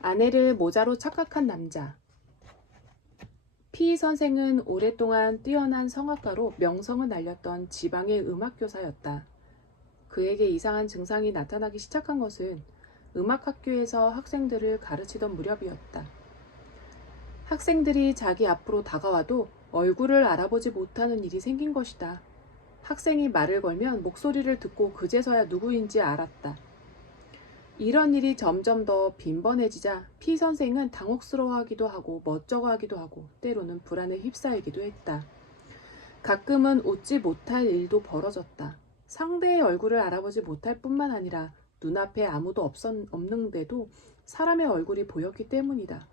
아내를 모자로 착각한 남자. 피 선생은 오랫동안 뛰어난 성악가로 명성을 날렸던 지방의 음악교사였다. 그에게 이상한 증상이 나타나기 시작한 것은 음악학교에서 학생들을 가르치던 무렵이었다. 학생들이 자기 앞으로 다가와도 얼굴을 알아보지 못하는 일이 생긴 것이다. 학생이 말을 걸면 목소리를 듣고 그제서야 누구인지 알았다. 이런 일이 점점 더 빈번해지자 피 선생은 당혹스러워하기도 하고 멋쩍어하기도 하고 때로는 불안에 휩싸이기도 했다. 가끔은 웃지 못할 일도 벌어졌다. 상대의 얼굴을 알아보지 못할 뿐만 아니라 눈앞에 아무도 없는데도 사람의 얼굴이 보였기 때문이다.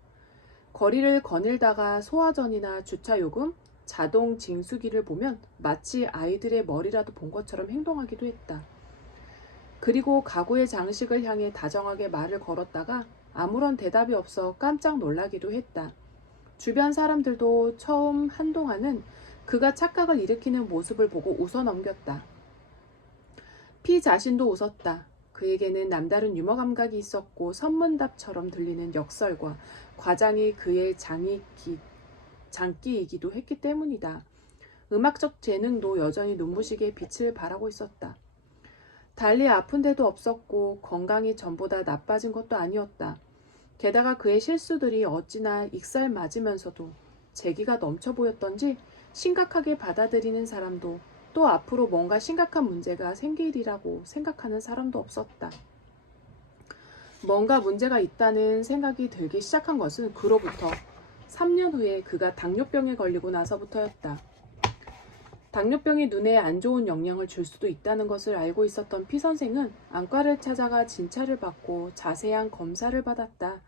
거리를 거닐다가 소화전이나 주차요금, 자동 징수기를 보면 마치 아이들의 머리라도 본 것처럼 행동하기도 했다. 그리고 가구의 장식을 향해 다정하게 말을 걸었다가 아무런 대답이 없어 깜짝 놀라기도 했다. 주변 사람들도 처음 한동안은 그가 착각을 일으키는 모습을 보고 웃어 넘겼다. 피 자신도 웃었다. 그에게는 남다른 유머 감각이 있었고 선문답처럼 들리는 역설과 과장이 그의 장기이기도 했기 때문이다. 음악적 재능도 여전히 눈부시게 빛을 발하고 있었다. 달리 아픈 데도 없었고 건강이 전보다 나빠진 것도 아니었다. 게다가 그의 실수들이 어찌나 익살맞으면서도 재기가 넘쳐 보였던지 심각하게 받아들이는 사람도 또 앞으로 뭔가 심각한 문제가 생기리라고 생각하는 사람도 없었다. 뭔가 문제가 있다는 생각이 들기 시작한 것은 그로부터 3년 후에 그가 당뇨병에 걸리고 나서부터였다. 당뇨병이 눈에 안 좋은 영향을 줄 수도 있다는 것을 알고 있었던 피 선생은 안과를 찾아가 진찰을 받고 자세한 검사를 받았다.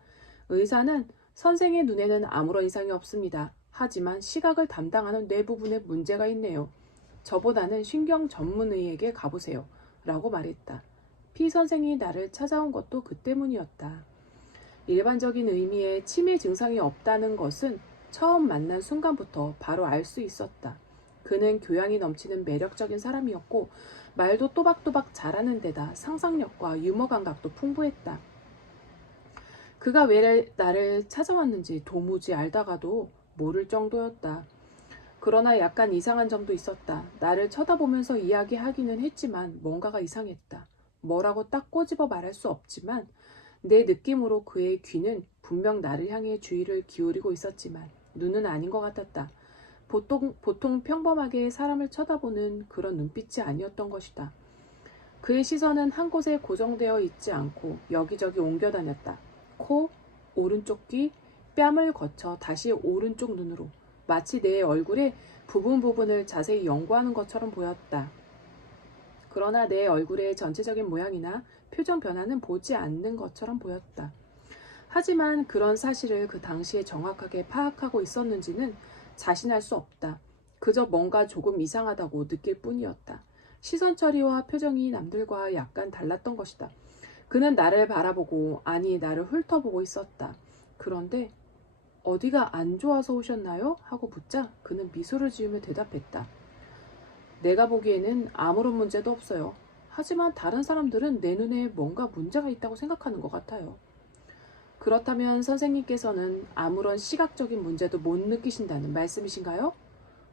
의사는 선생의 눈에는 아무런 이상이 없습니다. 하지만 시각을 담당하는 뇌 부분에 문제가 있네요. 저보다는 신경 전문의에게 가보세요. 라고 말했다. 피 선생이 나를 찾아온 것도 그 때문이었다. 일반적인 의미의 치매 증상이 없다는 것은 처음 만난 순간부터 바로 알 수 있었다. 그는 교양이 넘치는 매력적인 사람이었고 말도 또박또박 잘하는 데다 상상력과 유머 감각도 풍부했다. 그가 왜 나를 찾아왔는지 도무지 알다가도 모를 정도였다. 그러나 약간 이상한 점도 있었다. 나를 쳐다보면서 이야기하기는 했지만 뭔가가 이상했다. 뭐라고 딱 꼬집어 말할 수 없지만 내 느낌으로 그의 귀는 분명 나를 향해 주의를 기울이고 있었지만 눈은 아닌 것 같았다. 보통 평범하게 사람을 쳐다보는 그런 눈빛이 아니었던 것이다. 그의 시선은 한 곳에 고정되어 있지 않고 여기저기 옮겨 다녔다. 코, 오른쪽 귀, 뺨을 거쳐 다시 오른쪽 눈으로 마치 내 얼굴의 부분을 자세히 연구하는 것처럼 보였다. 그러나 내 얼굴의 전체적인 모양이나 표정 변화는 보지 않는 것처럼 보였다. 하지만 그런 사실을 그 당시에 정확하게 파악하고 있었는지는 자신할 수 없다. 그저 뭔가 조금 이상하다고 느낄 뿐이었다. 시선 처리와 표정이 남들과 약간 달랐던 것이다. 그는 나를 바라보고 아니 나를 훑어보고 있었다. 그런데 어디가 안 좋아서 오셨나요? 하고 묻자 그는 미소를 지으며 대답했다. 내가 보기에는 아무런 문제도 없어요. 하지만 다른 사람들은 내 눈에 뭔가 문제가 있다고 생각하는 것 같아요. 그렇다면 선생님께서는 아무런 시각적인 문제도 못 느끼신다는 말씀이신가요?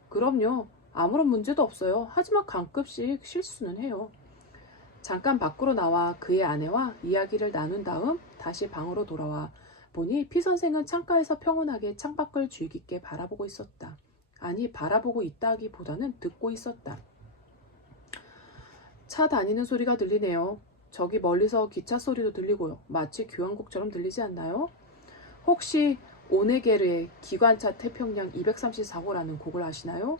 그럼요. 아무런 문제도 없어요. 하지만 가끔씩 실수는 해요. 잠깐 밖으로 나와 그의 아내와 이야기를 나눈 다음 다시 방으로 돌아와 보니 피 선생은 창가에서 평온하게 창밖을 주의 깊게 바라보고 있었다. 아니, 바라보고 있다기보다는 듣고 있었다. 차 다니는 소리가 들리네요. 저기 멀리서 기차 소리도 들리고요. 마치 교향곡처럼 들리지 않나요? 혹시 오네게르의 기관차 태평양 234호라는 곡을 아시나요?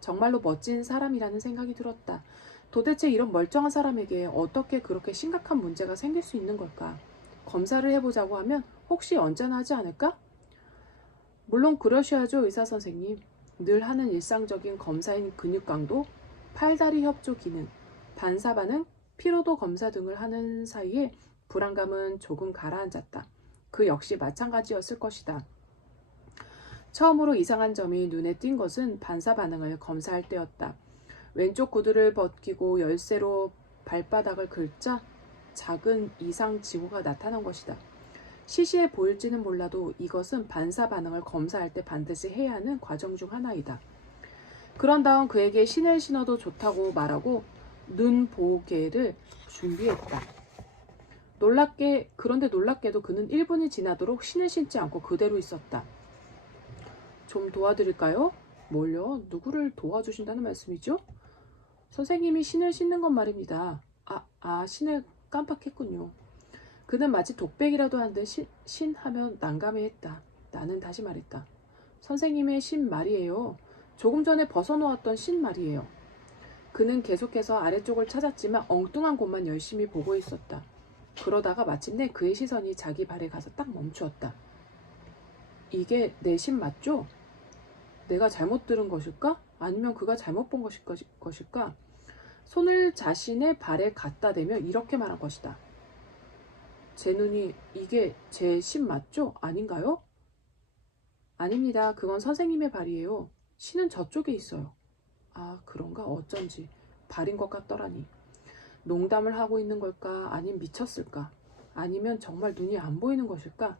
정말로 멋진 사람이라는 생각이 들었다. 도대체 이런 멀쩡한 사람에게 어떻게 그렇게 심각한 문제가 생길 수 있는 걸까? 검사를 해보자고 하면 혹시 언제나 하지 않을까? 물론 그러셔야죠, 의사 선생님. 늘 하는 일상적인 검사인 근육 강도, 팔다리 협조 기능, 반사 반응, 피로도 검사 등을 하는 사이에 불안감은 조금 가라앉았다. 그 역시 마찬가지였을 것이다. 처음으로 이상한 점이 눈에 띈 것은 반사 반응을 검사할 때였다. 왼쪽 구두를 벗기고 열쇠로 발바닥을 긁자 작은 이상 징후가 나타난 것이다. 시시해 보일지는 몰라도 이것은 반사 반응을 검사할 때 반드시 해야 하는 과정 중 하나이다. 그런 다음 그에게 신을 신어도 좋다고 말하고 눈보개를 준비했다. 그런데 놀랍게도 그는 1분이 지나도록 신을 신지 않고 그대로 있었다. 좀 도와드릴까요? 뭘요? 누구를 도와주신다는 말씀이죠? 선생님이 신을 신는 건 말입니다. 신을 깜빡했군요. 그는 마치 독백이라도 한 듯 신하면 난감해했다. 나는 다시 말했다. 선생님의 신 말이에요. 조금 전에 벗어놓았던 신 말이에요. 그는 계속해서 아래쪽을 찾았지만 엉뚱한 곳만 열심히 보고 있었다. 그러다가 마침내 그의 시선이 자기 발에 가서 딱 멈추었다. 이게 내 신 맞죠? 내가 잘못 들은 것일까? 아니면 그가 잘못 본 것일까? 손을 자신의 발에 갖다 대며 이렇게 말한 것이다. 제 눈이 이게 제 신 맞죠? 아닌가요? 아닙니다. 그건 선생님의 발이에요. 신은 저쪽에 있어요. 그런가? 어쩐지 발인 것 같더라니. 농담을 하고 있는 걸까? 아님 미쳤을까? 아니면 정말 눈이 안 보이는 것일까?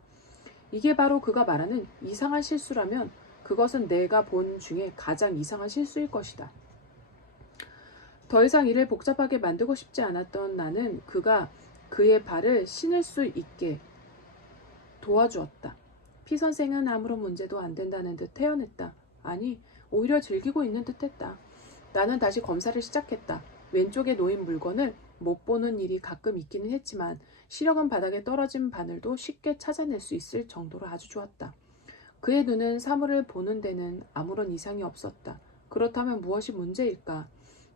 이게 바로 그가 말하는 이상한 실수라면 그것은 내가 본 중에 가장 이상한 실수일 것이다. 더 이상 일을 복잡하게 만들고 싶지 않았던 나는 그가 그의 발을 신을 수 있게 도와주었다. 피 선생은 아무런 문제도 안 된다는 듯 태연했다. 아니, 오히려 즐기고 있는 듯 했다. 나는 다시 검사를 시작했다. 왼쪽에 놓인 물건을 못 보는 일이 가끔 있기는 했지만 시력은 바닥에 떨어진 바늘도 쉽게 찾아낼 수 있을 정도로 아주 좋았다. 그의 눈은 사물을 보는 데는 아무런 이상이 없었다. 그렇다면 무엇이 문제일까?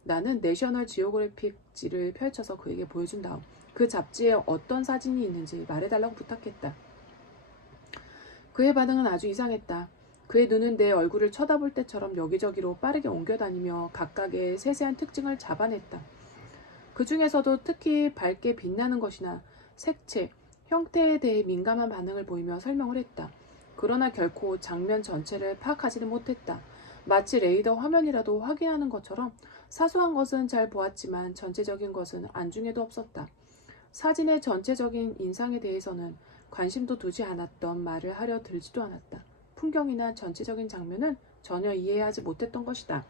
나는 내셔널 지오그래픽지를 펼쳐서 그에게 보여준 다음 그 잡지에 어떤 사진이 있는지 말해달라고 부탁했다. 그의 반응은 아주 이상했다. 그의 눈은 내 얼굴을 쳐다볼 때처럼 여기저기로 빠르게 옮겨다니며 각각의 세세한 특징을 잡아냈다. 그 중에서도 특히 밝게 빛나는 것이나 색채, 형태에 대해 민감한 반응을 보이며 설명을 했다. 그러나 결코 장면 전체를 파악하지는 못했다. 마치 레이더 화면이라도 확인하는 것처럼 사소한 것은 잘 보았지만 전체적인 것은 안중에도 없었다. 사진의 전체적인 인상에 대해서는 관심도 두지 않았던 말을 하려 들지도 않았다. 풍경이나 전체적인 장면은 전혀 이해하지 못했던 것이다.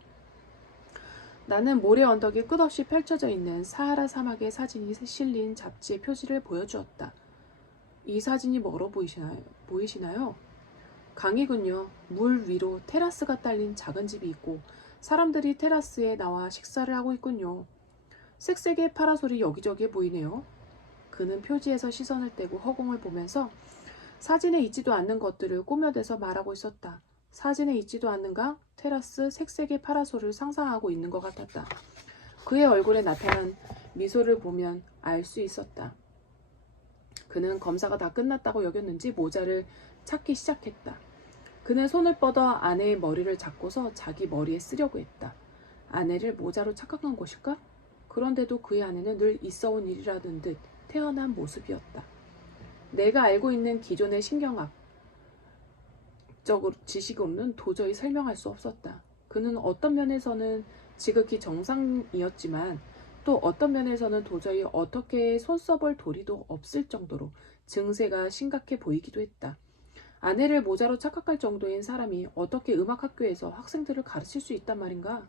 나는 모래 언덕에 끝없이 펼쳐져 있는 사하라 사막의 사진이 실린 잡지의 표지를 보여주었다. 이 사진이 뭐로 보이시나요? 강이군요. 물 위로 테라스가 딸린 작은 집이 있고 사람들이 테라스에 나와 식사를 하고 있군요. 색색의 파라솔이 여기저기에 보이네요. 그는 표지에서 시선을 떼고 허공을 보면서 사진에 있지도 않는 것들을 꾸며대서 말하고 있었다. 사진에 있지도 않는가? 테라스 색색의 파라솔을 상상하고 있는 것 같았다. 그의 얼굴에 나타난 미소를 보면 알 수 있었다. 그는 검사가 다 끝났다고 여겼는지 모자를 찾기 시작했다. 그는 손을 뻗어 아내의 머리를 잡고서 자기 머리에 쓰려고 했다. 아내를 모자로 착각한 것일까? 그런데도 그의 아내는 늘 있어온 일이라는 듯 태어난 모습이었다. 내가 알고 있는 기존의 신경학적 지식으로는 도저히 설명할 수 없었다. 그는 어떤 면에서는 지극히 정상이었지만 또 어떤 면에서는 도저히 어떻게 손 써볼 도리도 없을 정도로 증세가 심각해 보이기도 했다. 아내를 모자로 착각할 정도인 사람이 어떻게 음악학교에서 학생들을 가르칠 수 있단 말인가?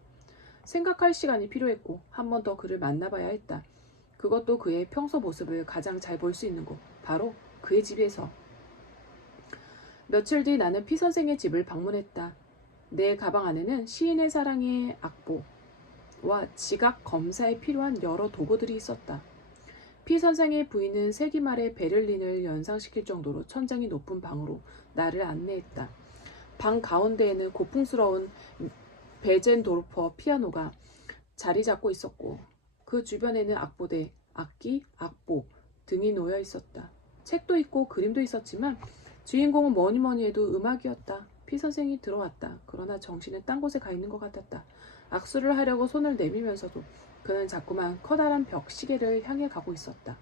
생각할 시간이 필요했고 한 번 더 그를 만나봐야 했다. 그것도 그의 평소 모습을 가장 잘 볼 수 있는 곳, 바로 그의 집에서. 며칠 뒤 나는 피 선생의 집을 방문했다. 내 가방 안에는 시인의 사랑의 악보와 지각 검사에 필요한 여러 도구들이 있었다. 피 선생의 부인은 세기말의 베를린을 연상시킬 정도로 천장이 높은 방으로 나를 안내했다. 방 가운데에는 고풍스러운 베젠도르퍼 피아노가 자리 잡고 있었고 그 주변에는 악보대, 악기, 악보 등이 놓여 있었다. 책도 있고 그림도 있었지만 주인공은 뭐니 해도 음악이었다. 피 선생이 들어왔다. 그러나 정신은 딴 곳에 가 있는 것 같았다. 악수를 하려고 손을 내밀면서도 그는 자꾸만 커다란 벽 시계를 향해 가고 있었다.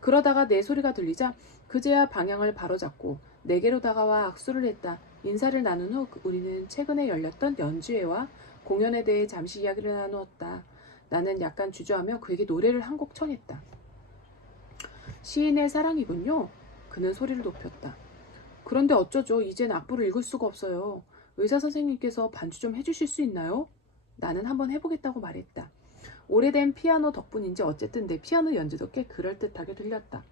그러다가 내 소리가 들리자 그제야 방향을 바로잡고 내게로 다가와 악수를 했다. 인사를 나눈 후 우리는 최근에 열렸던 연주회와 공연에 대해 잠시 이야기를 나누었다. 나는 약간 주저하며 그에게 노래를 한 곡 청했다. 시인의 사랑이군요. 그는 소리를 높였다. 그런데 어쩌죠? 이젠 악보를 읽을 수가 없어요. 의사 선생님께서 반주 좀 해주실 수 있나요? 나는 한번 해보겠다고 말했다. 오래된 피아노 덕분인지 어쨌든 내 피아노 연주도 꽤 그럴듯하게 들렸다.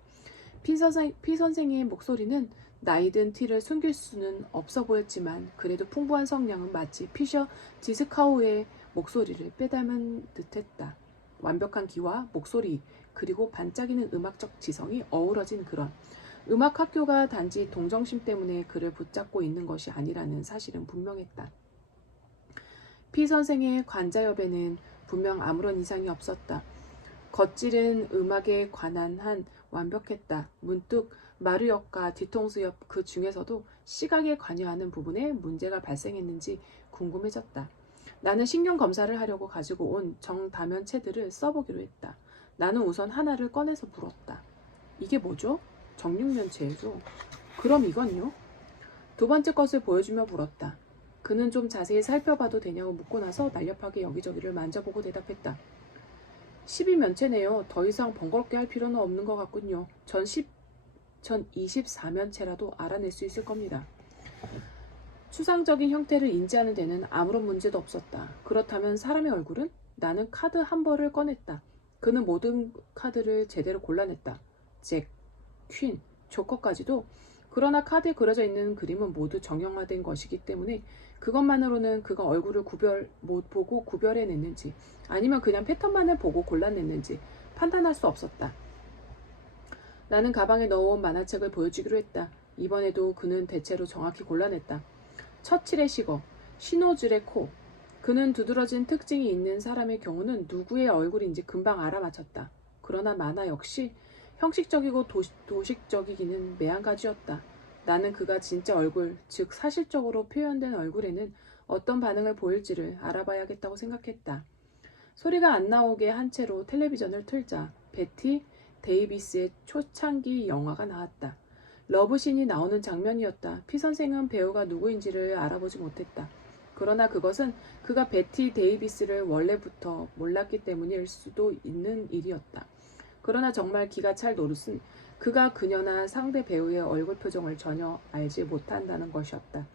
피 선생의 목소리는 나이든 티를 숨길 수는 없어 보였지만 그래도 풍부한 성량은 마치 피셔 지스카우의 목소리를 빼닮은 듯했다. 완벽한 기와 목소리 그리고 반짝이는 음악적 지성이 어우러진 그런 음악 학교가 단지 동정심 때문에 그를 붙잡고 있는 것이 아니라는 사실은 분명했다. 피 선생의 관자엽에는 분명 아무런 이상이 없었다. 겉질은 음악에 관한 한 완벽했다. 문득 마루역과 뒤통수옆 그 중에서도 시각에 관여하는 부분에 문제가 발생했는지 궁금해졌다. 나는 신경 검사를 하려고 가지고 온 정다면체들을 써보기로 했다. 나는 우선 하나를 꺼내서 물었다. 이게 뭐죠? 정육면체죠. 그럼 이건요? 두 번째 것을 보여주며 물었다. 그는 좀 자세히 살펴봐도 되냐고 묻고 나서 날렵하게 여기저기를 만져보고 대답했다. 12면체네요. 더 이상 번거롭게 할 필요는 없는 것 같군요. 전 24면체라도 알아낼 수 있을 겁니다. 추상적인 형태를 인지하는 데는 아무런 문제도 없었다. 그렇다면 사람의 얼굴은? 나는 카드 한 벌을 꺼냈다. 그는 모든 카드를 제대로 골라냈다. 잭, 퀸, 조커까지도. 그러나 카드에 그려져 있는 그림은 모두 정형화된 것이기 때문에 그것만으로는 그가 얼굴을 보고 구별해냈는지 아니면 그냥 패턴만을 보고 골라냈는지 판단할 수 없었다. 나는 가방에 넣어온 만화책을 보여주기로 했다. 이번에도 그는 대체로 정확히 골라냈다. 처칠의 시거, 신호줄의 코. 그는 두드러진 특징이 있는 사람의 경우는 누구의 얼굴인지 금방 알아맞혔다. 그러나 만화 역시 형식적이고 도식적이기는 매한가지였다. 나는 그가 진짜 얼굴, 즉 사실적으로 표현된 얼굴에는 어떤 반응을 보일지를 알아봐야겠다고 생각했다. 소리가 안 나오게 한 채로 텔레비전을 틀자 베티 데이비스의 초창기 영화가 나왔다. 러브신이 나오는 장면이었다. 피 선생은 배우가 누구인지를 알아보지 못했다. 그러나 그것은 그가 베티 데이비스를 원래부터 몰랐기 때문일 수도 있는 일이었다. 그러나 정말 기가 찰 노릇은 그가 그녀나 상대 배우의 얼굴 표정을 전혀 알지 못한다는 것이었다.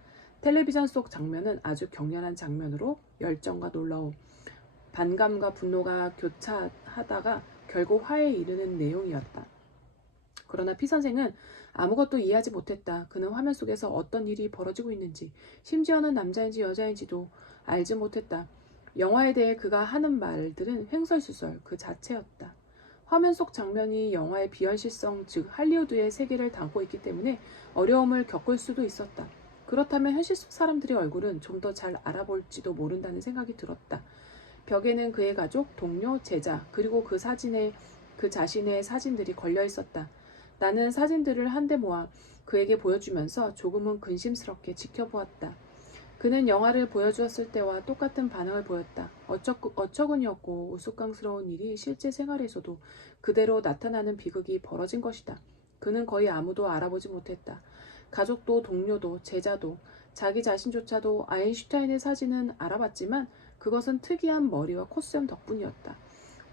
텔레비전 속 장면은 아주 격렬한 장면으로 열정과 놀라움, 반감과 분노가 교차하다가 결국 화해에 이르는 내용이었다. 그러나 피 선생은 아무것도 이해하지 못했다. 그는 화면 속에서 어떤 일이 벌어지고 있는지, 심지어는 남자인지 여자인지도 알지 못했다. 영화에 대해 그가 하는 말들은 횡설수설 그 자체였다. 화면 속 장면이 영화의 비현실성, 즉 할리우드의 세계를 담고 있기 때문에 어려움을 겪을 수도 있었다. 그렇다면 현실 속 사람들의 얼굴은 좀 더 잘 알아볼지도 모른다는 생각이 들었다. 벽에는 그의 가족, 동료, 제자, 그리고 그 자신의 사진들이 걸려 있었다. 나는 사진들을 한데 모아 그에게 보여주면서 조금은 근심스럽게 지켜보았다. 그는 영화를 보여주었을 때와 똑같은 반응을 보였다. 어처구니없고 우스꽝스러운 일이 실제 생활에서도 그대로 나타나는 비극이 벌어진 것이다. 그는 거의 아무도 알아보지 못했다. 가족도 동료도 제자도 자기 자신조차도 아인슈타인의 사진은 알아봤지만 그것은 특이한 머리와 콧수염 덕분이었다.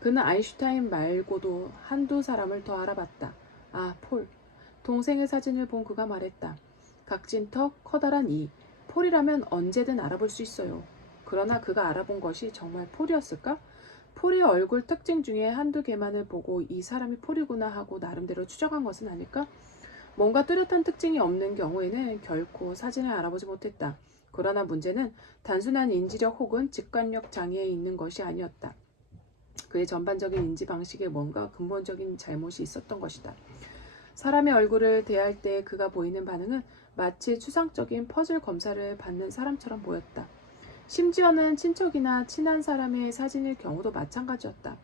그는 아인슈타인 말고도 한두 사람을 더 알아봤다. 아, 폴. 동생의 사진을 본 그가 말했다. 각진 턱, 커다란 이. 폴이라면 언제든 알아볼 수 있어요. 그러나 그가 알아본 것이 정말 폴이었을까? 폴의 얼굴 특징 중에 한두 개만을 보고 이 사람이 폴이구나 하고 나름대로 추정한 것은 아닐까? 뭔가 뚜렷한 특징이 없는 경우에는 결코 사진을 알아보지 못했다. 그러나 문제는 단순한 인지력 혹은 직관력 장애에 있는 것이 아니었다. 그의 전반적인 인지 방식에 뭔가 근본적인 잘못이 있었던 것이다. 사람의 얼굴을 대할 때 그가 보이는 반응은 마치 추상적인 퍼즐 검사를 받는 사람처럼 보였다. 심지어는 친척이나 친한 사람의 사진일 경우도 마찬가지였다.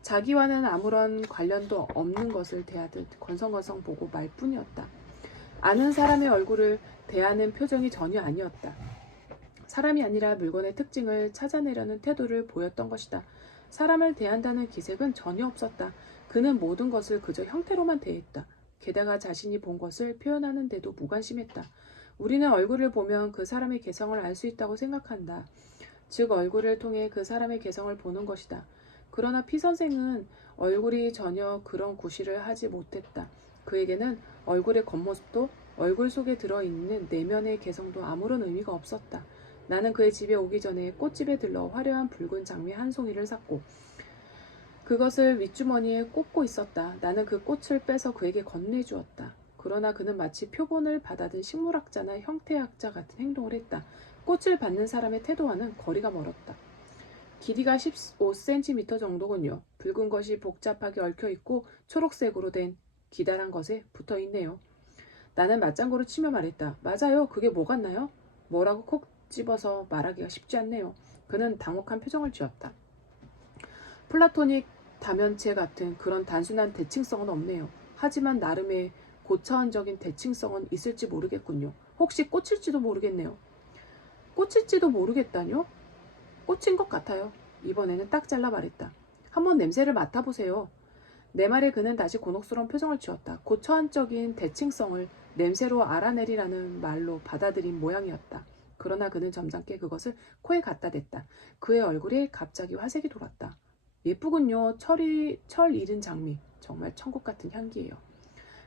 자기와는 아무런 관련도 없는 것을 대하듯 건성건성 보고 말 뿐이었다. 아는 사람의 얼굴을 대하는 표정이 전혀 아니었다. 사람이 아니라 물건의 특징을 찾아내려는 태도를 보였던 것이다. 사람을 대한다는 기색은 전혀 없었다. 그는 모든 것을 그저 형태로만 대했다. 게다가 자신이 본 것을 표현하는 데도 무관심했다. 우리는 얼굴을 보면 그 사람의 개성을 알 수 있다고 생각한다. 즉 얼굴을 통해 그 사람의 개성을 보는 것이다. 그러나 피 선생은 얼굴이 전혀 그런 구실을 하지 못했다. 그에게는 얼굴의 겉모습도 얼굴 속에 들어있는 내면의 개성도 아무런 의미가 없었다. 나는 그의 집에 오기 전에 꽃집에 들러 화려한 붉은 장미 한 송이를 샀고 그것을 윗주머니에 꽂고 있었다. 나는 그 꽃을 빼서 그에게 건네주었다. 그러나 그는 마치 표본을 받아든 식물학자나 형태학자 같은 행동을 했다. 꽃을 받는 사람의 태도와는 거리가 멀었다. 길이가 15cm 정도군요. 붉은 것이 복잡하게 얽혀있고 초록색으로 된 기다란 것에 붙어있네요. 나는 맞장구를 치며 말했다. 맞아요. 그게 뭐 같나요? 뭐라고 콕 집어서 말하기가 쉽지 않네요. 그는 당혹한 표정을 지었다. 플라토닉 다면체 같은 그런 단순한 대칭성은 없네요. 하지만 나름의 고차원적인 대칭성은 있을지 모르겠군요. 혹시 꽃일지도 모르겠네요. 꽃일지도 모르겠다뇨? 꽃인 것 같아요. 이번에는 딱 잘라 말했다. 한번 냄새를 맡아보세요. 내 말에 그는 다시 곤혹스러운 표정을 지었다. 고차원적인 대칭성을 냄새로 알아내리라는 말로 받아들인 모양이었다. 그러나 그는 점잖게 그것을 코에 갖다 댔다. 그의 얼굴에 갑자기 화색이 돌았다. 예쁘군요. 철 잃은 장미. 정말 천국 같은 향기예요.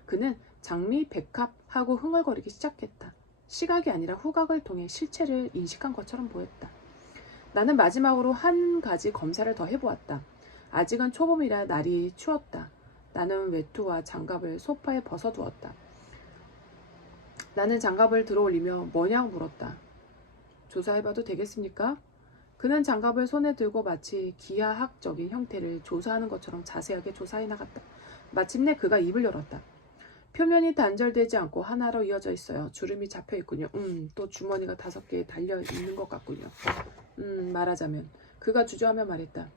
그는 장미 백합 하고 흥얼거리기 시작했다. 시각이 아니라 후각을 통해 실체를 인식한 것처럼 보였다. 나는 마지막으로 한 가지 검사를 더 해보았다. 아직은 초봄이라 날이 추웠다. 나는 외투와 장갑을 소파에 벗어두었다. 나는 장갑을 들어올리며 뭐냐고 물었다. 조사해봐도 되겠습니까? 그는 장갑을 손에 들고 마치 기하학적인 형태를 조사하는 것처럼 자세하게 조사해 나갔다. 마침내 그가 입을 열었다. 표면이 단절되지 않고 하나로 이어져 있어요. 주름이 잡혀 있군요. 또 주머니가 5개 달려 있는 것 같군요. 말하자면 그가 주저하며 말했다.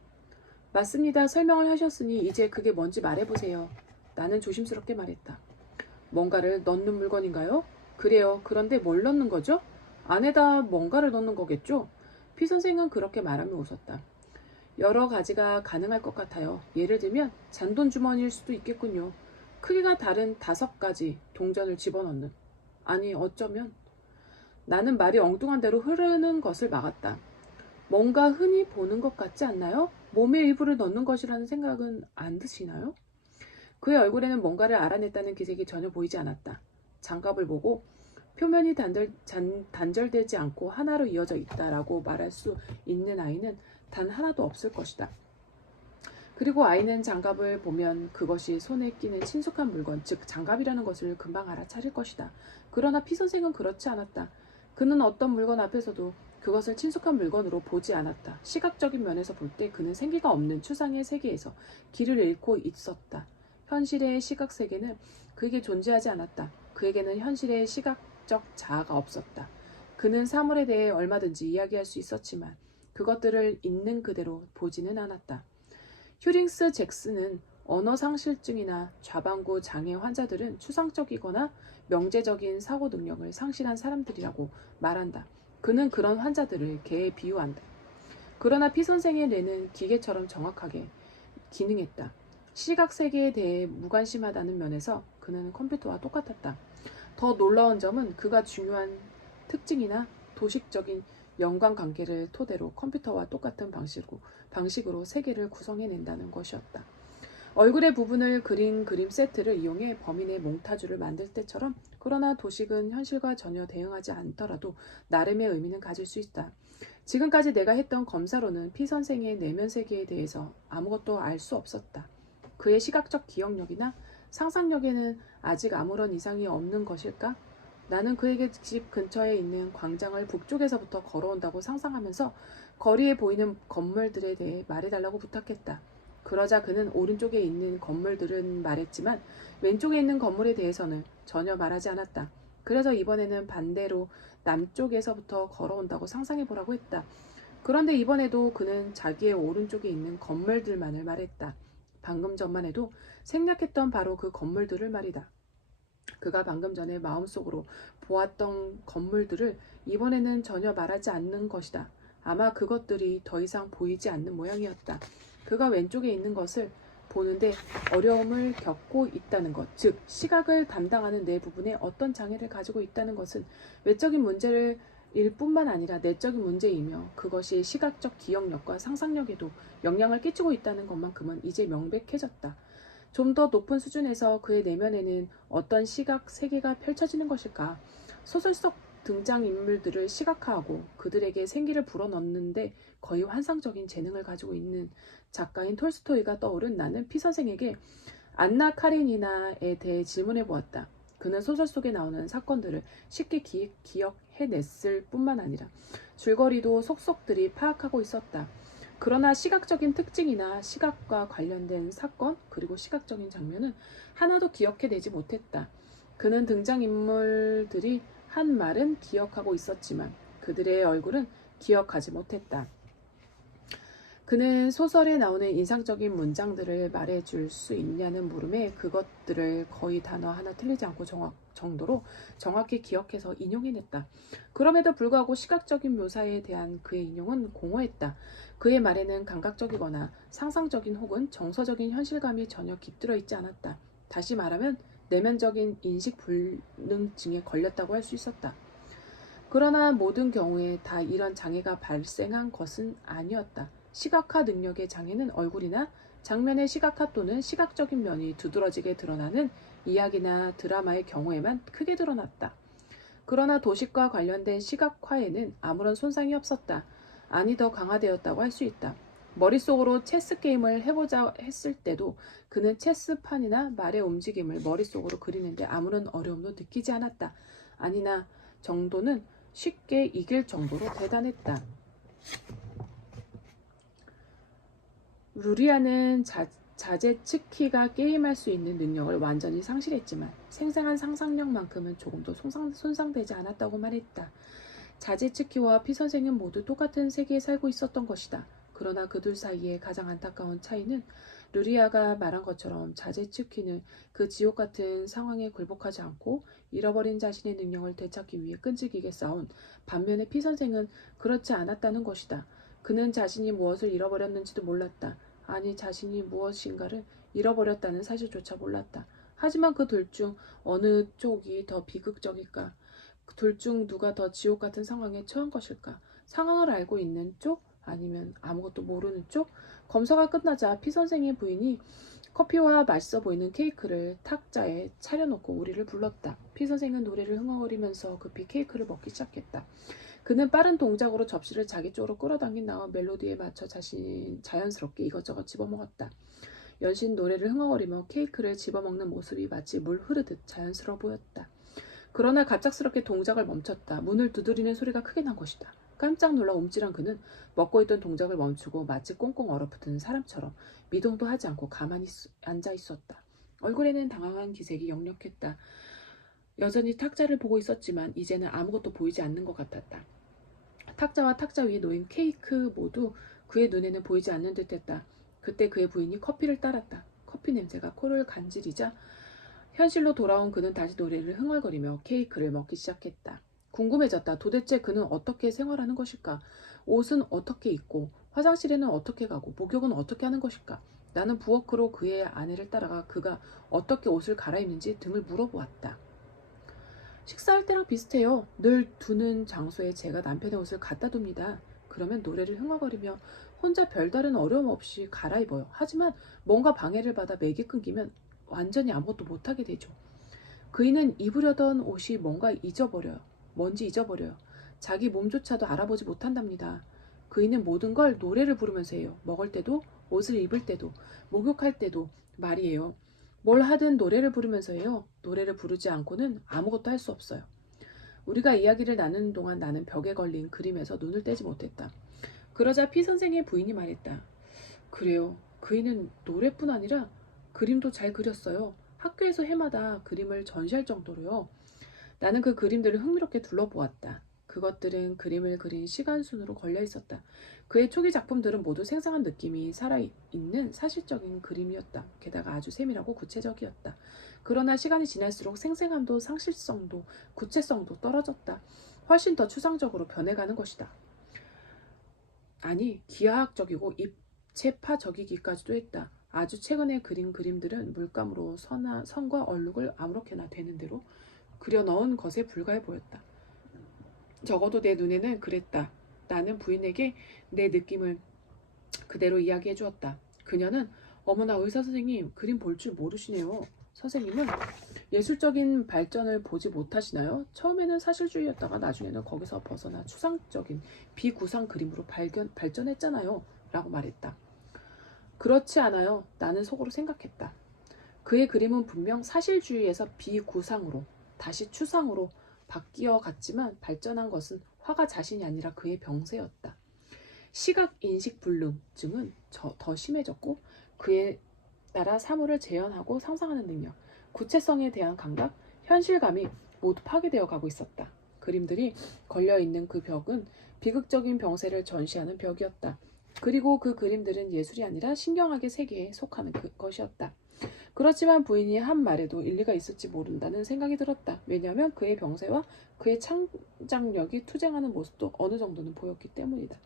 맞습니다. 설명을 하셨으니 이제 그게 뭔지 말해보세요. 나는 조심스럽게 말했다. 뭔가를 넣는 물건인가요? 그래요. 그런데 뭘 넣는 거죠? 안에다 뭔가를 넣는 거겠죠? 피 선생은 그렇게 말하며 웃었다. 여러 가지가 가능할 것 같아요. 예를 들면 잔돈 주머니일 수도 있겠군요. 크기가 다른 5가지 동전을 집어넣는. 아니 어쩌면. 나는 말이 엉뚱한 대로 흐르는 것을 막았다. 뭔가 흔히 보는 것 같지 않나요? 몸의 일부를 넣는 것이라는 생각은 안 드시나요? 그의 얼굴에는 뭔가를 알아냈다는 기색이 전혀 보이지 않았다. 장갑을 보고 표면이 단절되지 않고 하나로 이어져 있다라고 말할 수 있는 아이는 단 하나도 없을 것이다. 그리고 아이는 장갑을 보면 그것이 손에 끼는 친숙한 물건, 즉 장갑이라는 것을 금방 알아차릴 것이다. 그러나 피 선생은 그렇지 않았다. 그는 어떤 물건 앞에서도 그것을 친숙한 물건으로 보지 않았다. 시각적인 면에서 볼 때 그는 생기가 없는 추상의 세계에서 길을 잃고 있었다. 현실의 시각 세계는 그에게 존재하지 않았다. 그에게는 현실의 시각적 자아가 없었다. 그는 사물에 대해 얼마든지 이야기할 수 있었지만 그것들을 있는 그대로 보지는 않았다. 휴링스 잭슨은 언어상실증이나 좌반구 장애 환자들은 추상적이거나 명제적인 사고 능력을 상실한 사람들이라고 말한다. 그는 그런 환자들을 개에 비유한다. 그러나 피 선생의 뇌는 기계처럼 정확하게 기능했다. 시각세계에 대해 무관심하다는 면에서 그는 컴퓨터와 똑같았다. 더 놀라운 점은 그가 중요한 특징이나 도식적인 연관관계를 토대로 컴퓨터와 똑같은 방식으로 세계를 구성해낸다는 것이었다. 얼굴의 부분을 그린 그림 세트를 이용해 범인의 몽타주를 만들 때처럼 그러나 도식은 현실과 전혀 대응하지 않더라도 나름의 의미는 가질 수 있다. 지금까지 내가 했던 검사로는 피 선생의 내면 세계에 대해서 아무것도 알 수 없었다. 그의 시각적 기억력이나 상상력에는 아직 아무런 이상이 없는 것일까? 나는 그에게 집 근처에 있는 광장을 북쪽에서부터 걸어온다고 상상하면서 거리에 보이는 건물들에 대해 말해달라고 부탁했다. 그러자 그는 오른쪽에 있는 건물들은 말했지만 왼쪽에 있는 건물에 대해서는 전혀 말하지 않았다. 그래서 이번에는 반대로 남쪽에서부터 걸어온다고 상상해보라고 했다. 그런데 이번에도 그는 자기의 오른쪽에 있는 건물들만을 말했다. 방금 전만 해도 생략했던 바로 그 건물들을 말이다. 그가 방금 전에 마음속으로 보았던 건물들을 이번에는 전혀 말하지 않는 것이다. 아마 그것들이 더 이상 보이지 않는 모양이었다. 그가 왼쪽에 있는 것을 보는데 어려움을 겪고 있다는 것, 즉 시각을 담당하는 내 부분에 어떤 장애를 가지고 있다는 것은 외적인 문제를 일 뿐만 아니라 내적인 문제이며 그것이 시각적 기억력과 상상력에도 영향을 끼치고 있다는 것만큼은 이제 명백해졌다. 좀 더 높은 수준에서 그의 내면에는 어떤 시각 세계가 펼쳐지는 것일까? 소설 속 등장인물들을 시각화하고 그들에게 생기를 불어넣는데 거의 환상적인 재능을 가지고 있는 작가인 톨스토이가 떠오른 나는 피 선생에게 안나 카레니나에 대해 질문해 보았다. 그는 소설 속에 나오는 사건들을 쉽게 기억해냈을 뿐만 아니라 줄거리도 속속들이 파악하고 있었다. 그러나 시각적인 특징이나 시각과 관련된 사건 그리고 시각적인 장면은 하나도 기억해내지 못했다. 그는 등장인물들이 한 말은 기억하고 있었지만 그들의 얼굴은 기억하지 못했다. 그는 소설에 나오는 인상적인 문장들을 말해줄 수 있냐는 물음에 그것들을 거의 단어 하나 틀리지 않고 정도로 정확히 기억해서 인용해냈다. 그럼에도 불구하고 시각적인 묘사에 대한 그의 인용은 공허했다. 그의 말에는 감각적이거나 상상적인 혹은 정서적인 현실감이 전혀 깃들어 있지 않았다. 다시 말하면 내면적인 인식 불능증에 걸렸다고 할 수 있었다. 그러나 모든 경우에 다 이런 장애가 발생한 것은 아니었다. 시각화 능력의 장애는 얼굴이나 장면의 시각화 또는 시각적인 면이 두드러지게 드러나는 이야기나 드라마의 경우에만 크게 드러났다. 그러나 도식과 관련된 시각화에는 아무런 손상이 없었다. 아니 더 강화되었다고 할 수 있다. 머릿속으로 체스 게임을 해보자 했을 때도 그는 체스판이나 말의 움직임을 머릿속으로 그리는데 아무런 어려움도 느끼지 않았다. 아니나 정도는 쉽게 이길 정도로 대단했다. 루리아는 자제츠키가 게임할 수 있는 능력을 완전히 상실했지만 생생한 상상력만큼은 조금도 손상되지 않았다고 말했다. 자제츠키와 피선생은 모두 똑같은 세계에 살고 있었던 것이다. 그러나 그둘 사이에 가장 안타까운 차이는 루리아가 말한 것처럼 자제츠키는 그 지옥 같은 상황에 굴복하지 않고 잃어버린 자신의 능력을 되찾기 위해 끈질기게 싸운 반면에 피선생은 그렇지 않았다는 것이다. 그는 자신이 무엇을 잃어버렸는지도 몰랐다. 아니 자신이 무엇인가를 잃어버렸다는 사실조차 몰랐다. 하지만 그 둘 중 어느 쪽이 더 비극적일까? 둘 중 누가 더 지옥 같은 상황에 처한 것일까? 상황을 알고 있는 쪽? 아니면 아무것도 모르는 쪽? 검사가 끝나자 피 선생의 부인이 커피와 맛있어 보이는 케이크를 탁자에 차려놓고 우리를 불렀다. 피 선생은 노래를 흥얼거리면서 급히 케이크를 먹기 시작했다. 그는 빠른 동작으로 접시를 자기 쪽으로 끌어당긴 다음 멜로디에 맞춰 자연스럽게 이것저것 집어먹었다. 연신 노래를 흥얼거리며 케이크를 집어먹는 모습이 마치 물 흐르듯 자연스러워 보였다. 그러나 갑작스럽게 동작을 멈췄다. 문을 두드리는 소리가 크게 난 것이다. 깜짝 놀라 움찔한 그는 먹고 있던 동작을 멈추고 마치 꽁꽁 얼어붙은 사람처럼 미동도 하지 않고 가만히 앉아 있었다. 얼굴에는 당황한 기색이 역력했다. 여전히 탁자를 보고 있었지만 이제는 아무것도 보이지 않는 것 같았다. 탁자와 탁자 위에 놓인 케이크 모두 그의 눈에는 보이지 않는 듯했다. 그때 그의 부인이 커피를 따랐다. 커피 냄새가 코를 간지리자 현실로 돌아온 그는 다시 노래를 흥얼거리며 케이크를 먹기 시작했다. 궁금해졌다. 도대체 그는 어떻게 생활하는 것일까? 옷은 어떻게 입고 화장실에는 어떻게 가고 목욕은 어떻게 하는 것일까? 나는 부엌으로 그의 아내를 따라가 그가 어떻게 옷을 갈아입는지 등을 물어보았다. 식사할 때랑 비슷해요. 늘 두는 장소에 제가 남편의 옷을 갖다 둡니다. 그러면 노래를 흥얼거리며 혼자 별다른 어려움 없이 갈아입어요. 하지만 뭔가 방해를 받아 맥이 끊기면 완전히 아무것도 못하게 되죠. 그이는 입으려던 옷이 뭔지 잊어버려요. 자기 몸조차도 알아보지 못한답니다. 그이는 모든 걸 노래를 부르면서 해요. 먹을 때도, 옷을 입을 때도, 목욕할 때도 말이에요. 뭘 하든 노래를 부르면서 해요. 노래를 부르지 않고는 아무것도 할 수 없어요. 우리가 이야기를 나누는 동안 나는 벽에 걸린 그림에서 눈을 떼지 못했다. 그러자 피 선생의 부인이 말했다. 그래요. 그이는 노래뿐 아니라 그림도 잘 그렸어요. 학교에서 해마다 그림을 전시할 정도로요. 나는 그 그림들을 흥미롭게 둘러보았다. 그것들은 그림을 그린 시간순으로 걸려 있었다. 그의 초기 작품들은 모두 생생한 느낌이 살아있는 사실적인 그림이었다. 게다가 아주 세밀하고 구체적이었다. 그러나 시간이 지날수록 생생함도 상실성도 구체성도 떨어졌다. 훨씬 더 추상적으로 변해가는 것이다. 아니, 기하학적이고 입체파적이기까지도 했다. 아주 최근에 그린 그림들은 물감으로 선과 얼룩을 아무렇게나 되는 대로 그려 넣은 것에 불과해 보였다. 적어도 내 눈에는 그랬다. 나는 부인에게 내 느낌을 그대로 이야기해 주었다. 그녀는 어머나 의사 선생님, 그림 볼 줄 모르시네요. 선생님은 예술적인 발전을 보지 못하시나요? 처음에는 사실주의였다가 나중에는 거기서 벗어나 추상적인 비구상 그림으로 발전했잖아요. 라고 말했다. 그렇지 않아요. 나는 속으로 생각했다. 그의 그림은 분명 사실주의에서 비구상으로 다시 추상으로 바뀌어 갔지만 발전한 것은 화가 자신이 아니라 그의 병세였다. 시각인식불능증은 더 심해졌고 그에 따라 사물을 재현하고 상상하는 능력, 구체성에 대한 감각, 현실감이 모두 파괴되어 가고 있었다. 그림들이 걸려있는 그 벽은 비극적인 병세를 전시하는 벽이었다. 그리고 그 그림들은 예술이 아니라 신경학의 세계에 속하는 것이었다. 그렇지만 부인이 한 말에도 일리가 있을지 모른다는 생각이 들었다. 왜냐하면 그의 병세와 그의 창작력이 투쟁하는 모습도 어느 정도는 보였기 때문이다.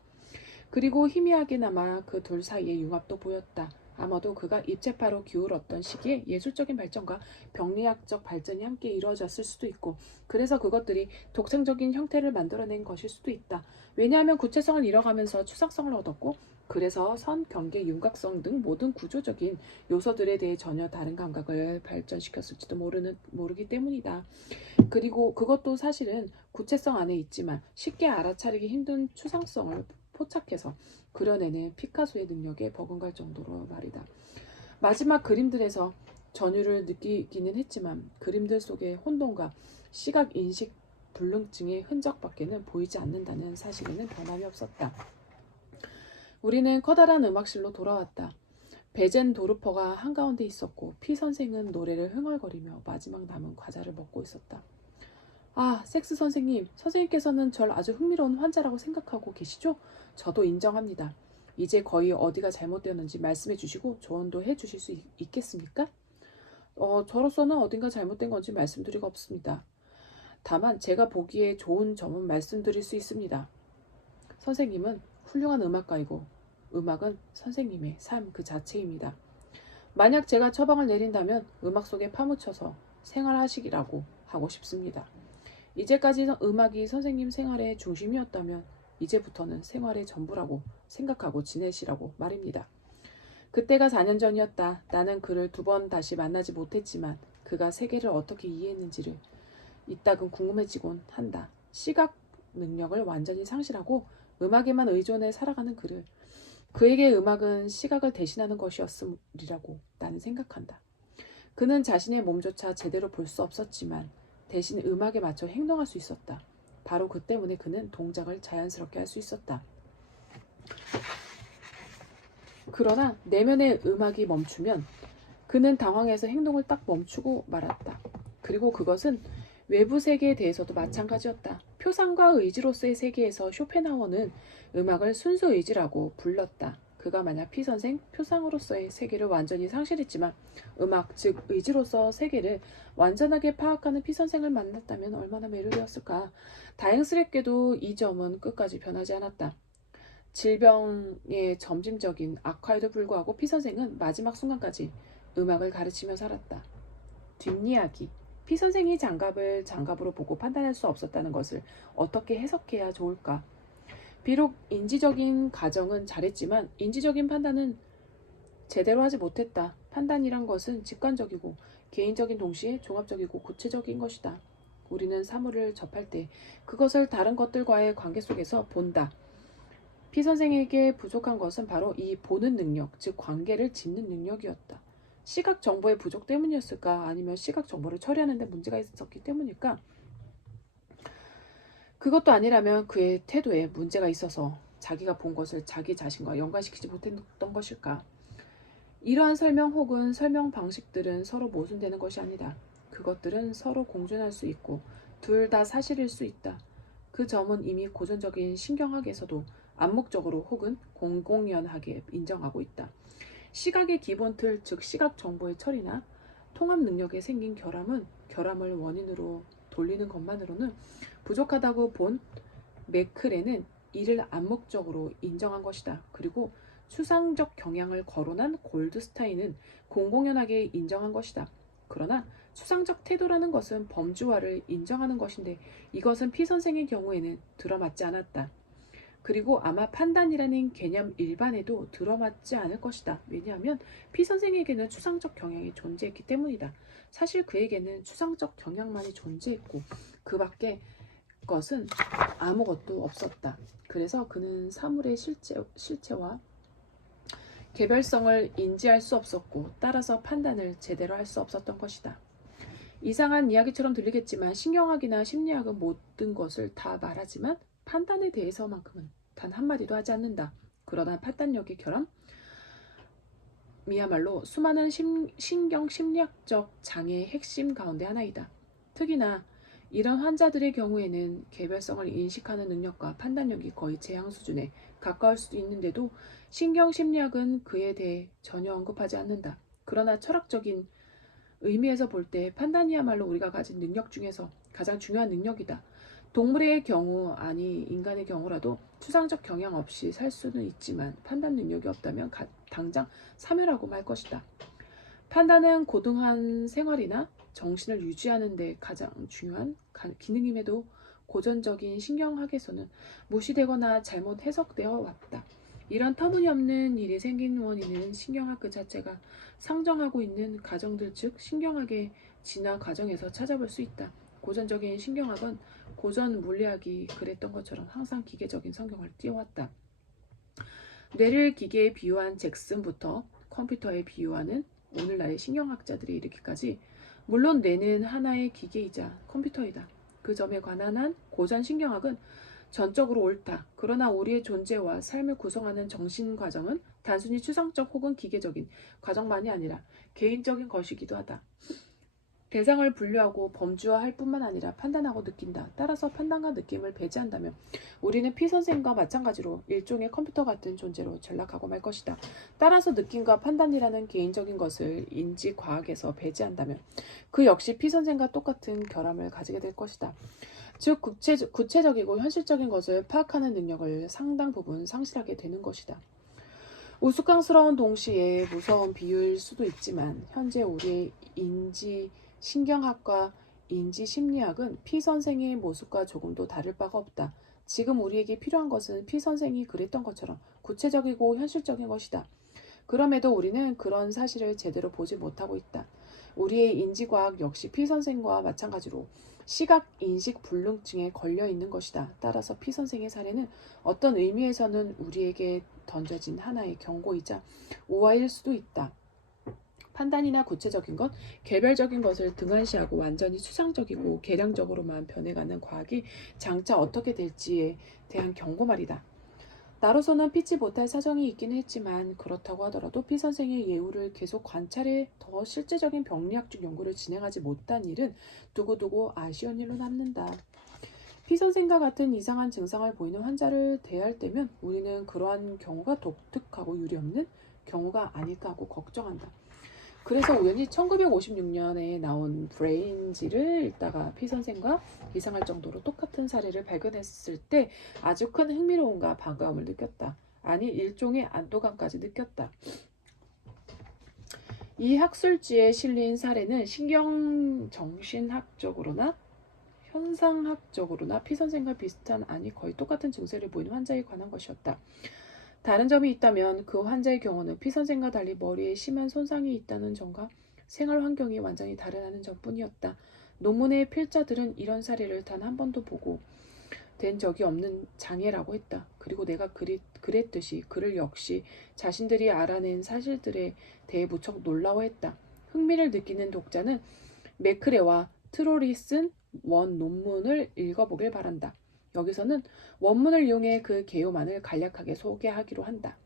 그리고 희미하게나마 그 둘 사이의 융합도 보였다. 아마도 그가 입체파로 기울었던 시기에 예술적인 발전과 병리학적 발전이 함께 이루어졌을 수도 있고, 그래서 그것들이 독창적인 형태를 만들어낸 것일 수도 있다. 왜냐하면 구체성을 잃어가면서 추상성을 얻었고, 그래서 선, 경계, 윤곽성 등 모든 구조적인 요소들에 대해 전혀 다른 감각을 발전시켰을지도 모르기 때문이다. 그리고 그것도 사실은 구체성 안에 있지만 쉽게 알아차리기 힘든 추상성을 포착해서 그려내는 피카소의 능력에 버금갈 정도로 말이다. 마지막 그림들에서 전율을 느끼기는 했지만 그림들 속의 혼돈과 시각인식 불능증의 흔적밖에는 보이지 않는다는 사실에는 변함이 없었다. 우리는 커다란 음악실로 돌아왔다. 베젠도르퍼가 한가운데 있었고 피 선생은 노래를 흥얼거리며 마지막 남은 과자를 먹고 있었다. 아, 섹스 선생님, 선생님께서는 절 아주 흥미로운 환자라고 생각하고 계시죠? 저도 인정합니다. 이제 거의 어디가 잘못되었는지 말씀해 주시고 조언도 해 주실 수 있겠습니까? 저로서는 어딘가 잘못된 건지 말씀드리고 없습니다. 다만 제가 보기에 좋은 점은 말씀드릴 수 있습니다. 선생님은 훌륭한 음악가이고 음악은 선생님의 삶 그 자체입니다. 만약 제가 처방을 내린다면 음악 속에 파묻혀서 생활하시기라고 하고 싶습니다. 이제까지 음악이 선생님 생활의 중심이었다면 이제부터는 생활의 전부라고 생각하고 지내시라고 말입니다. 그때가 4년 전이었다. 나는 그를 2번 다시 만나지 못했지만 그가 세계를 어떻게 이해했는지를 이따금 궁금해지곤 한다. 시각 능력을 완전히 상실하고 음악에만 의존해 살아가는 그에게 음악은 시각을 대신하는 것이었으리라고 나는 생각한다. 그는 자신의 몸조차 제대로 볼 수 없었지만 대신 음악에 맞춰 행동할 수 있었다. 바로 그 때문에 그는 동작을 자연스럽게 할 수 있었다. 그러나 내면의 음악이 멈추면 그는 당황해서 행동을 딱 멈추고 말았다. 그리고 그것은 외부 세계에 대해서도 마찬가지였다. 표상과 의지로서의 세계에서 쇼펜하우어는 음악을 순수 의지라고 불렀다. 그가 만약 피 선생 표상으로서의 세계를 완전히 상실했지만 음악 즉 의지로서 세계를 완전하게 파악하는 피 선생을 만났다면 얼마나 매료되었을까. 다행스럽게도 이 점은 끝까지 변하지 않았다. 질병의 점진적인 악화에도 불구하고 피 선생은 마지막 순간까지 음악을 가르치며 살았다. 뒷이야기. 피 선생이 장갑을 장갑으로 보고 판단할 수 없었다는 것을 어떻게 해석해야 좋을까? 비록 인지적인 가정은 잘했지만 인지적인 판단은 제대로 하지 못했다. 판단이란 것은 직관적이고 개인적인 동시에 종합적이고 구체적인 것이다. 우리는 사물을 접할 때 그것을 다른 것들과의 관계 속에서 본다. 피 선생에게 부족한 것은 바로 이 보는 능력, 즉 관계를 짓는 능력이었다. 시각 정보의 부족 때문이었을까? 아니면 시각 정보를 처리하는 데 문제가 있었기 때문일까? 그것도 아니라면 그의 태도에 문제가 있어서 자기가 본 것을 자기 자신과 연관시키지 못했던 것일까? 이러한 설명 혹은 설명 방식들은 서로 모순되는 것이 아니다. 그것들은 서로 공존할 수 있고 둘 다 사실일 수 있다. 그 점은 이미 고전적인 신경학에서도 암묵적으로 혹은 공공연하게 인정하고 있다. 시각의 기본 틀, 즉 시각 정보의 처리나 통합 능력에 생긴 결함을 원인으로 돌리는 것만으로는 부족하다고 본 메크레는 이를 암묵적으로 인정한 것이다. 그리고 추상적 경향을 거론한 골드스타인은 공공연하게 인정한 것이다. 그러나 추상적 태도라는 것은 범주화를 인정하는 것인데 이것은 피 선생의 경우에는 들어맞지 않았다. 그리고 아마 판단이라는 개념 일반에도 들어맞지 않을 것이다. 왜냐하면 피 선생에게는 추상적 경향이 존재했기 때문이다. 사실 그에게는 추상적 경향만이 존재했고 그 밖에 것은 아무것도 없었다. 그래서 그는 사물의 실체와 개별성을 인지할 수 없었고 따라서 판단을 제대로 할 수 없었던 것이다. 이상한 이야기처럼 들리겠지만 신경학이나 심리학은 모든 것을 다 말하지만 판단에 대해서만큼은 단 한마디도 하지 않는다. 그러나 판단력의 결함이야말로 수많은 신경 심리학적 장애의 핵심 가운데 하나이다. 특히나 이런 환자들의 경우에는 개별성을 인식하는 능력과 판단력이 거의 제한 수준에 가까울 수도 있는데도 신경심리학은 그에 대해 전혀 언급하지 않는다. 그러나 철학적인 의미에서 볼 때 판단이야말로 우리가 가진 능력 중에서 가장 중요한 능력이다. 동물의 경우 아니 인간의 경우라도 추상적 경향 없이 살 수는 있지만 판단 능력이 없다면 당장 사멸하고 말 것이다. 판단은 고등한 생활이나 정신을 유지하는 데 가장 중요한 기능임에도 고전적인 신경학에서는 무시되거나 잘못 해석되어 왔다. 이런 터무니없는 일이 생긴 원인은 신경학 그 자체가 상정하고 있는 가정들 즉 신경학의 진화 과정에서 찾아볼 수 있다. 고전적인 신경학은 고전 물리학이 그랬던 것처럼 항상 기계적인 성경을 띄워왔다. 뇌를 기계에 비유한 잭슨부터 컴퓨터에 비유하는 오늘날의 신경학자들이 이르기까지 물론 뇌는 하나의 기계이자 컴퓨터이다. 그 점에 관한 한 고전 신경학은 전적으로 옳다. 그러나 우리의 존재와 삶을 구성하는 정신 과정은 단순히 추상적 혹은 기계적인 과정만이 아니라 개인적인 것이기도 하다. 대상을 분류하고 범주화할 뿐만 아니라 판단하고 느낀다. 따라서 판단과 느낌을 배제한다면 우리는 피선생과 마찬가지로 일종의 컴퓨터 같은 존재로 전락하고 말 것이다. 따라서 느낌과 판단이라는 개인적인 것을 인지과학에서 배제한다면 그 역시 피선생과 똑같은 결함을 가지게 될 것이다. 즉 구체적이고 현실적인 것을 파악하는 능력을 상당 부분 상실하게 되는 것이다. 우스꽝스러운 동시에 무서운 비유일 수도 있지만 현재 우리의 인지신경학과 인지심리학은 피선생의 모습과 조금도 다를 바가 없다. 지금 우리에게 필요한 것은 피선생이 그랬던 것처럼 구체적이고 현실적인 것이다. 그럼에도 우리는 그런 사실을 제대로 보지 못하고 있다. 우리의 인지과학 역시 피선생과 마찬가지로 시각인식 불능증에 걸려 있는 것이다. 따라서 피선생의 사례는 어떤 의미에서는 우리에게 던져진 하나의 경고이자 우화일 수도 있다. 판단이나 구체적인 것, 개별적인 것을 등한시하고 완전히 추상적이고 계량적으로만 변해가는 과학이 장차 어떻게 될지에 대한 경고 말이다. 나로서는 피치 못할 사정이 있기는 했지만 그렇다고 하더라도 피 선생의 예우를 계속 관찰해 더 실제적인 병리학적 연구를 진행하지 못한 일은 두고두고 아쉬운 일로 남는다. 피 선생과 같은 이상한 증상을 보이는 환자를 대할 때면 우리는 그러한 경우가 독특하고 유례없는 경우가 아닐까 하고 걱정한다. 그래서 우연히 1956년에 나온 브레인지를 읽다가 피 선생과 이상할 정도로 똑같은 사례를 발견했을 때 아주 큰 흥미로움과 반가움을 느꼈다. 아니 일종의 안도감까지 느꼈다. 이 학술지에 실린 사례는 신경정신학적으로나 현상학적으로나 피 선생과 비슷한 아니 거의 똑같은 증세를 보이는 환자에 관한 것이었다. 다른 점이 있다면 그 환자의 경우는 피 선생과 달리 머리에 심한 손상이 있다는 점과 생활 환경이 완전히 다르다는 점뿐이었다. 논문의 필자들은 이런 사례를 단 한 번도 보고 된 적이 없는 장애라고 했다. 그리고 내가 그랬듯이 그를 역시 자신들이 알아낸 사실들에 대해 무척 놀라워했다. 흥미를 느끼는 독자는 메크레와 트롤이 쓴 원 논문을 읽어보길 바란다. 여기서는 원문을 이용해 그 개요만을 간략하게 소개하기로 한다.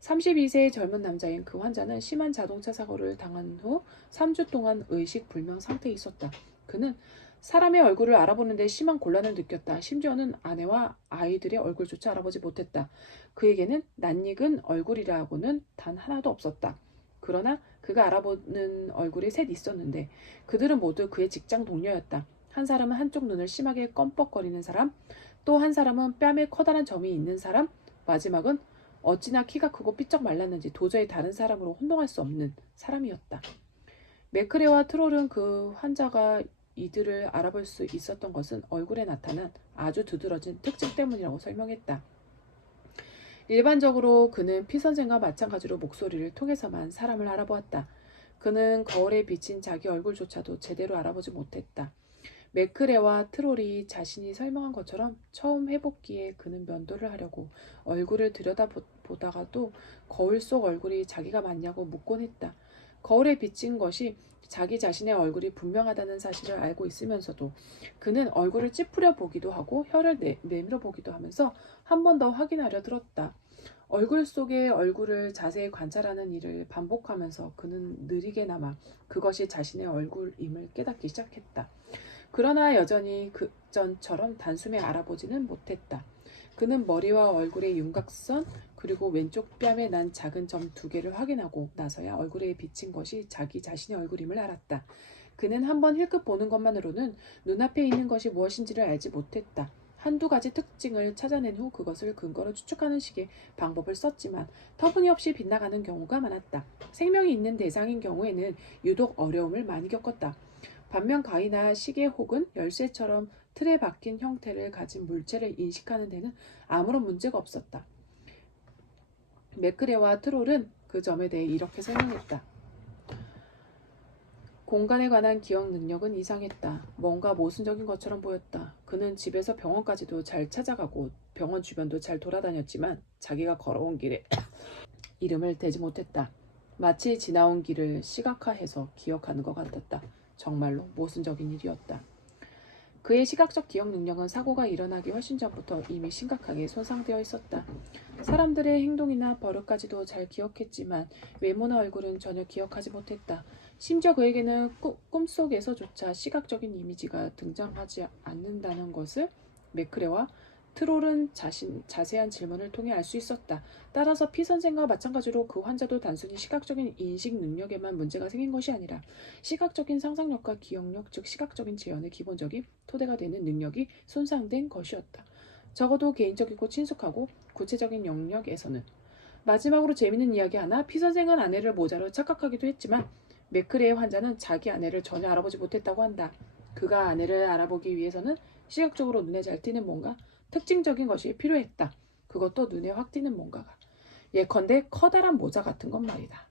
32세의 젊은 남자인 그 환자는 심한 자동차 사고를 당한 후 3주 동안 의식불명 상태에 있었다. 그는 사람의 얼굴을 알아보는데 심한 곤란을 느꼈다. 심지어는 아내와 아이들의 얼굴조차 알아보지 못했다. 그에게는 낯익은 얼굴이라고는 단 하나도 없었다. 그러나 그가 알아보는 얼굴이 셋 있었는데 그들은 모두 그의 직장 동료였다. 한 사람은 한쪽 눈을 심하게 껌뻑거리는 사람, 또 한 사람은 뺨에 커다란 점이 있는 사람, 마지막은 어찌나 키가 크고 삐쩍 말랐는지 도저히 다른 사람으로 혼동할 수 없는 사람이었다. 메크레와 트롤은 그 환자가 이들을 알아볼 수 있었던 것은 얼굴에 나타난 아주 두드러진 특징 때문이라고 설명했다. 일반적으로 그는 피 선생과 마찬가지로 목소리를 통해서만 사람을 알아보았다. 그는 거울에 비친 자기 얼굴조차도 제대로 알아보지 못했다. 맥크레와 트롤이 자신이 설명한 것처럼 처음 회복기에 그는 면도를 하려고 얼굴을 들여다보다가도 거울 속 얼굴이 자기가 맞냐고 묻곤 했다. 거울에 비친 것이 자기 자신의 얼굴이 분명하다는 사실을 알고 있으면서도 그는 얼굴을 찌푸려 보기도 하고 혀를 내밀어 보기도 하면서 한 번 더 확인하려 들었다. 얼굴 속의 얼굴을 자세히 관찰하는 일을 반복하면서 그는 느리게나마 그것이 자신의 얼굴임을 깨닫기 시작했다. 그러나 여전히 그전처럼 단숨에 알아보지는 못했다. 그는 머리와 얼굴의 윤곽선 그리고 왼쪽 뺨에 난 작은 점 2개를 확인하고 나서야 얼굴에 비친 것이 자기 자신의 얼굴임을 알았다. 그는 한번 힐끗 보는 것만으로는 눈앞에 있는 것이 무엇인지를 알지 못했다. 한두 가지 특징을 찾아낸 후 그것을 근거로 추측하는 식의 방법을 썼지만 터무니없이 빗나가는 경우가 많았다. 생명이 있는 대상인 경우에는 유독 어려움을 많이 겪었다. 반면 가위나 시계 혹은 열쇠처럼 틀에 박힌 형태를 가진 물체를 인식하는 데는 아무런 문제가 없었다. 맥크레와 트롤은 그 점에 대해 이렇게 설명했다. 공간에 관한 기억 능력은 이상했다. 뭔가 모순적인 것처럼 보였다. 그는 집에서 병원까지도 잘 찾아가고 병원 주변도 잘 돌아다녔지만 자기가 걸어온 길에 이름을 대지 못했다. 마치 지나온 길을 시각화해서 기억하는 것 같았다. 정말로 모순적인 일이었다. 그의 시각적 기억 능력은 사고가 일어나기 훨씬 전부터 이미 심각하게 손상되어 있었다. 사람들의 행동이나 버릇까지도 잘 기억했지만 외모나 얼굴은 전혀 기억하지 못했다. 심지어 그에게는 꿈속에서조차 시각적인 이미지가 등장하지 않는다는 것을 맥크레와 트롤은 자세한 질문을 통해 알 수 있었다. 따라서 피 선생과 마찬가지로 그 환자도 단순히 시각적인 인식 능력에만 문제가 생긴 것이 아니라 시각적인 상상력과 기억력, 즉 시각적인 재현의 기본적인 토대가 되는 능력이 손상된 것이었다. 적어도 개인적이고 친숙하고 구체적인 영역에서는. 마지막으로 재밌는 이야기 하나. 피 선생은 아내를 모자로 착각하기도 했지만 맥크레의 환자는 자기 아내를 전혀 알아보지 못했다고 한다. 그가 아내를 알아보기 위해서는 시각적으로 눈에 잘 띄는 뭔가 특징적인 것이 필요했다. 그것도 눈에 확 띄는 뭔가가. 예컨대 커다란 모자 같은 것 말이다.